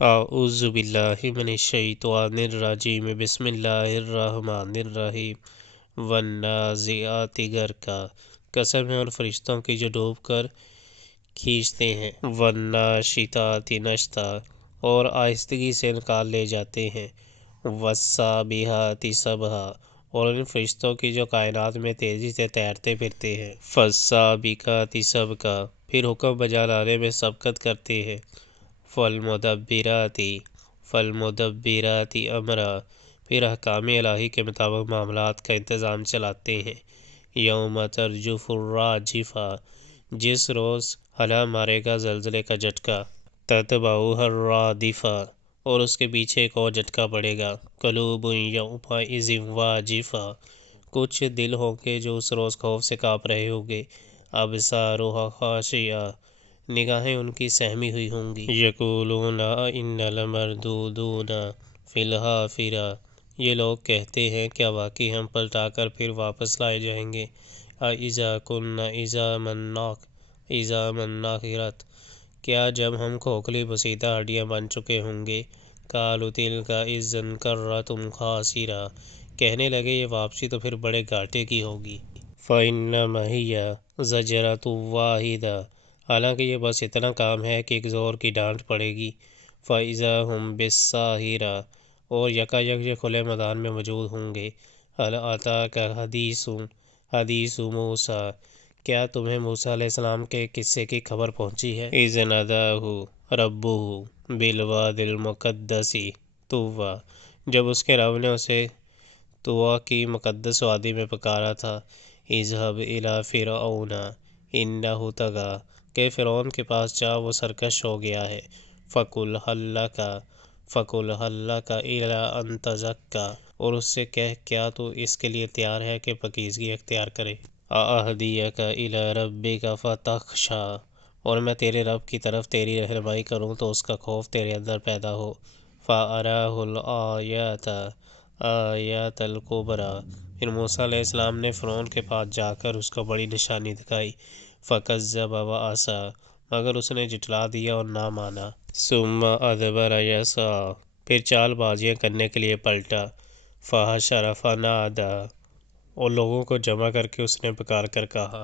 اعوذ باللہ من الشیطان الرجیم بسم اللہ الرحمن الرحیم والنازعات غرقا، قسم ہے ان فرشتوں کی جو ڈوب کر کھینچتے ہیں، والناشطات نشطا، اور آہستگی سے نکال لے جاتے ہیں، والسابحات سبحا، اور ان فرشتوں کی جو کائنات میں تیزی سے تیرتے پھرتے ہیں، فالسابقات سبقا، پھر حکم بجا لانے میں سبقت کرتے ہیں، فالمدبرات امرا، پھر احکام الہی کے مطابق معاملات کا انتظام چلاتے ہیں، یوم ترجف الراجفہ، جس روز ہلا مارے گا زلزلے کا جھٹکا، تتبعها الرادفہ، اور اس کے پیچھے ایک اور جھٹکا پڑے گا، قلوب یومئذ واجفہ، کچھ دل ہوں گے جو اس روز خوف سے کانپ رہے ہوں گے، ابصارها خاشعہ، نگاہیں ان کی سہمی ہوئی ہوں گی، یقولون انا لمردودون فی الحافرہ، یہ لوگ کہتے ہیں کیا واقعی ہم پلٹا کر پھر واپس لائے جائیں گے، اذا کنا عظاما نخرۃ، کیا جب ہم کھوکھلی بسیدہ ہڈیاں بن چکے ہوں گے، قالوا تلک اذا کرۃ خاسرہ، کہنے لگے یہ واپسی تو پھر بڑے گھاٹے کی ہوگی، فانما ہی زجرۃ واحدہ، حالانکہ یہ بس اتنا کام ہے کہ ایک زور کی ڈانٹ پڑے گی، فاذا ہم بالساہرہ، اور یکایک یہ کھلے میدان میں موجود ہوں گے، هل اتاک حدیث موسیٰ، کیا تمہیں موسیٰ علیہ السلام کے قصے کی خبر پہنچی ہے، اذ ناداہ ربہ بالوادی المقدس طویٰ، جب اس کے رب نے اسے طویٰ کی مقدس وادی میں پکارا تھا، اذهب الی فرعون انہ طغیٰ، کہ فرعون کے پاس جا وہ سرکش ہو گیا ہے، فقل هل لک الی ان تزکی، اور اس سے کہہ کیا تو اس کے لیے تیار ہے کہ پاکیزگی اختیار کرے، اہدیک الی ربک فتخشی، اور میں تیرے رب کی طرف تیری رہنمائی کروں تو اس کا خوف تیرے اندر پیدا ہو، فأراہ الآیات الکبریٰ، پھر موسیٰ علیہ السلام نے فرعون کے پاس جا کر اس کو بڑی نشانی دکھائی، فکذب وعصی، مگر اس نے جھٹلا دیا اور نہ مانا، ثم ادبر یسعی، پھر چال بازیاں کرنے کے لیے پلٹا، فحشر فنادی، اور لوگوں کو جمع کر کے اس نے پکار کر کہا،